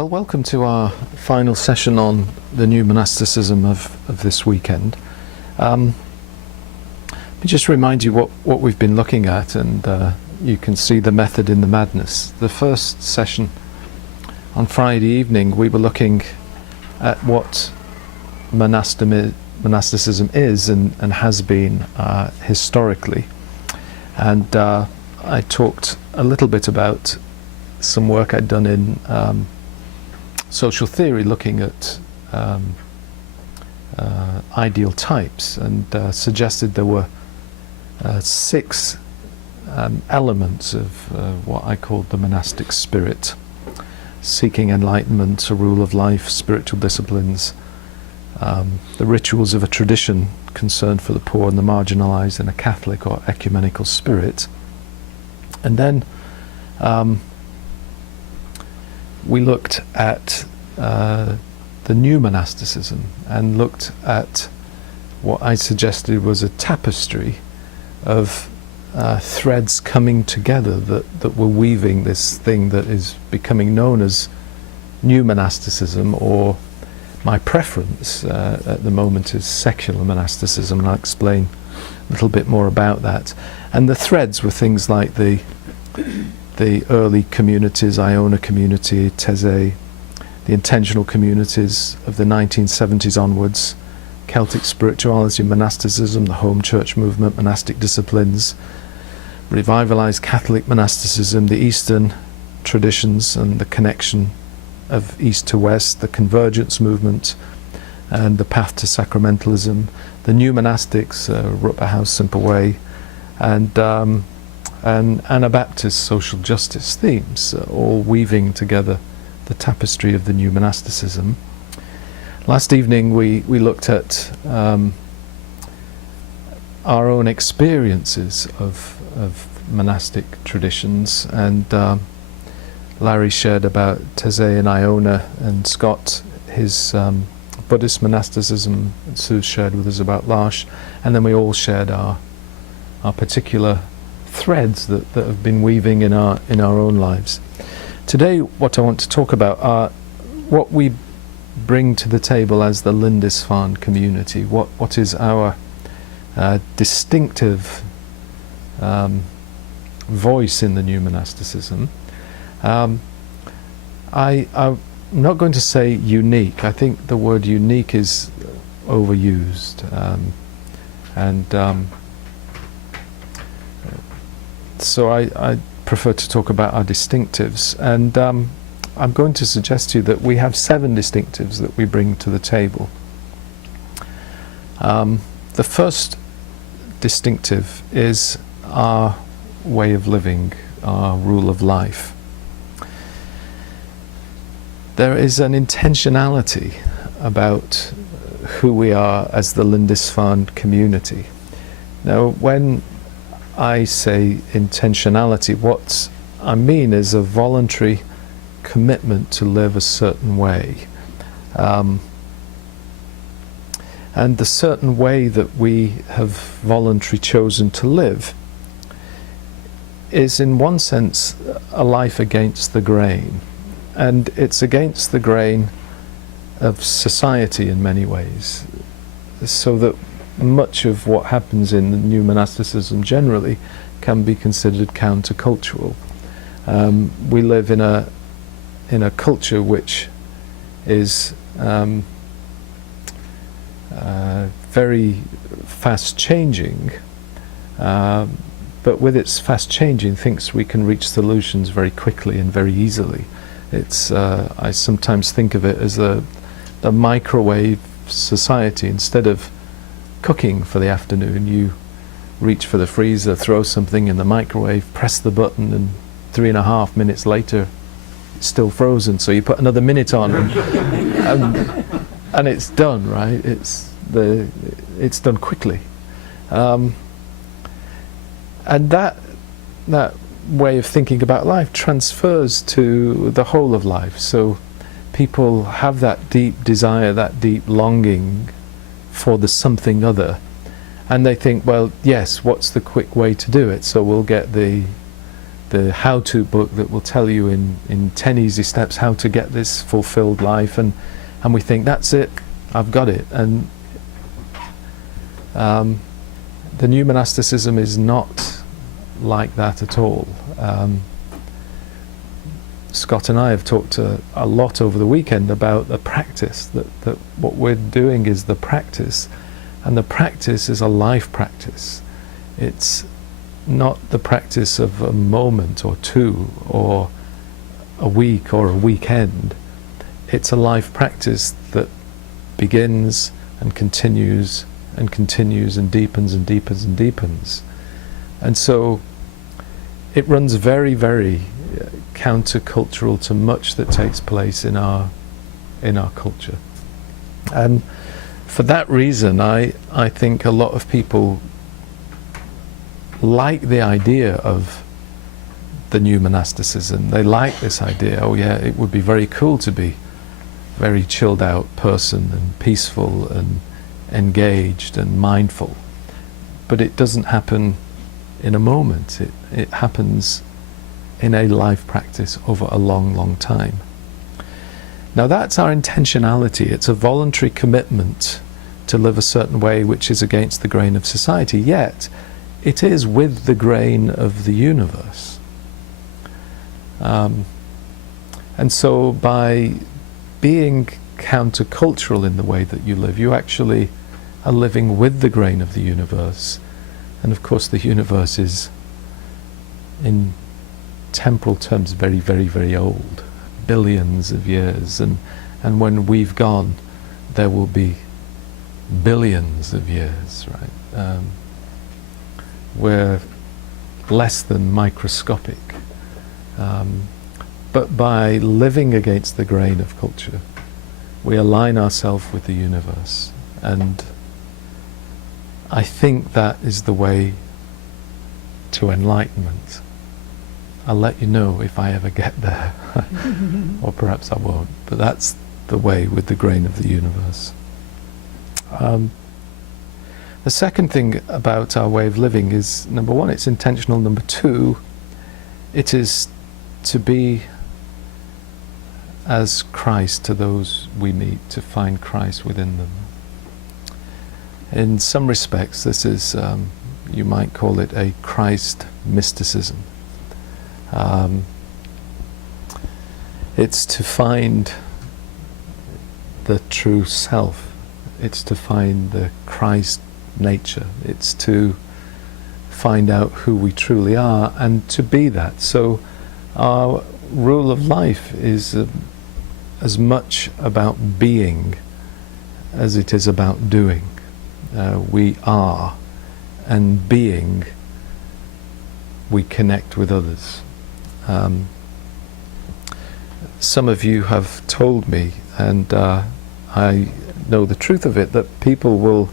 Well, welcome to our final session on the new monasticism of this weekend. Let me just remind you what we've been looking at, and you can see the method in the madness. The first session on Friday evening, we were looking at what monasticism is and has been historically. And I talked a little bit about some work I'd done in social theory, looking at ideal types, and suggested there were 6 elements of what I called the monastic spirit: seeking enlightenment, a rule of life, spiritual disciplines, the rituals of a tradition concerned for the poor and the marginalized, and a Catholic or ecumenical spirit. And then we looked at the new monasticism and looked at what I suggested was a tapestry of threads coming together that were weaving this thing that is becoming known as new monasticism, or my preference at the moment is secular monasticism, and I'll explain a little bit more about that. And the threads were things like the early communities, Iona community, Taizé, the intentional communities of the 1970s onwards, Celtic spirituality, monasticism, the home church movement, monastic disciplines, revitalized Catholic monasticism, the Eastern traditions and the connection of East to West, the convergence movement and the path to sacramentalism, the new monastics, Rutger Hauss, Simple Way, and Anabaptist social justice themes, all weaving together the tapestry of the new monasticism. Last evening we looked at our own experiences of monastic traditions, and Larry shared about Taizé and Iona, and Scott his Buddhist monasticism, and Sue shared with us about L'Arche, and then we all shared our particular threads that have been weaving in our own lives. Today what I want to talk about are what we bring to the table as the Lindisfarne community. What is our distinctive voice in the new monasticism. I'm not going to say unique. I think the word unique is overused, so I prefer to talk about our distinctives, and I'm going to suggest to you that we have 7 distinctives that we bring to the table. The first distinctive is our way of living, our rule of life. There is an intentionality about who we are as the Lindisfarne community. Now, when I say intentionality, what I mean is a voluntary commitment to live a certain way. And the certain way that we have voluntarily chosen to live is in one sense a life against the grain. And it's against the grain of society in many ways, so that much of what happens in the new monasticism generally can be considered countercultural. We live in a culture which is very fast changing, but with its fast changing thinks we can reach solutions very quickly and very easily. It's I sometimes think of it as the microwave society. Instead of cooking for the afternoon, you reach for the freezer, throw something in the microwave, press the button, and 3.5 minutes later it's still frozen, so you put another minute on and it's done, right? It's done quickly, and that way of thinking about life transfers to the whole of life. So people have that deep desire, that deep longing for the something other, and they think, well, yes, what's the quick way to do it? So we'll get the the how-to book that will tell you in 10 easy steps how to get this fulfilled life, and we think, that's it, I've got it. And the new monasticism is not like that at all. Scott and I have talked a lot over the weekend about the practice, that what we're doing is the practice, and the practice is a life practice. It's not the practice of a moment or two or a week or a weekend. It's a life practice that begins and continues and continues and deepens and deepens and deepens. And so it runs very, very countercultural to much that takes place in our culture. And for that reason, I think a lot of people like the idea of the new monasticism. They like this idea, oh yeah, it would be very cool to be a very chilled out person and peaceful and engaged and mindful. But it doesn't happen in a moment. It happens in a life practice over a long, long time. Now that's our intentionality. It's a voluntary commitment to live a certain way which is against the grain of society, yet it is with the grain of the universe. And so by being countercultural in the way that you live, you actually are living with the grain of the universe. And of course the universe is, in temporal terms, very, very, very old. Billions of years. And when we've gone, there will be billions of years, right? We're less than microscopic. But by living against the grain of culture, we align ourselves with the universe. And I think that is the way to enlightenment. I'll let you know if I ever get there, or perhaps I won't, but that's the way with the grain of the universe. The second thing about our way of living is, number one, it's intentional. Number two, it is to be as Christ to those we meet, to find Christ within them. In some respects, this is, you might call it a Christ mysticism. It's to find the true self. It's to find the Christ nature. It's to find out who we truly are and to be that. So our rule of life is as much about being as it is about doing. We are, and being, we connect with others. Some of you have told me, and I know the truth of it, that people will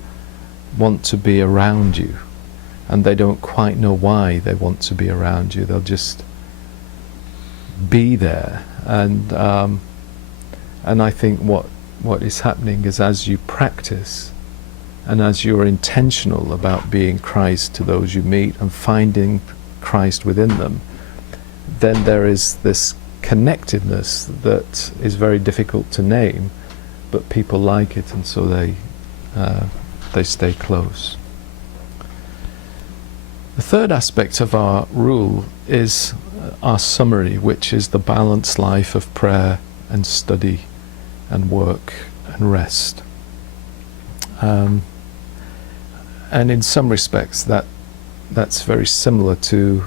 want to be around you and they don't quite know why they want to be around you. They'll just be there. And I think what is happening is, as you practice and as you're intentional about being Christ to those you meet and finding Christ within them, then there is this connectedness that is very difficult to name, but people like it, and so they stay close. The third aspect of our rule is our summary, which is the balanced life of prayer and study and work and rest. And in some respects that's very similar to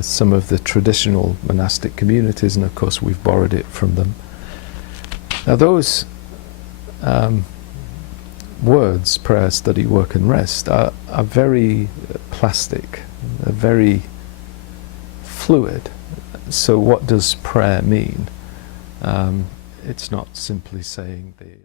some of the traditional monastic communities, and of course we've borrowed it from them. Now those words, prayer, study, work and rest, are very plastic, are very fluid. So what does prayer mean? It's not simply saying the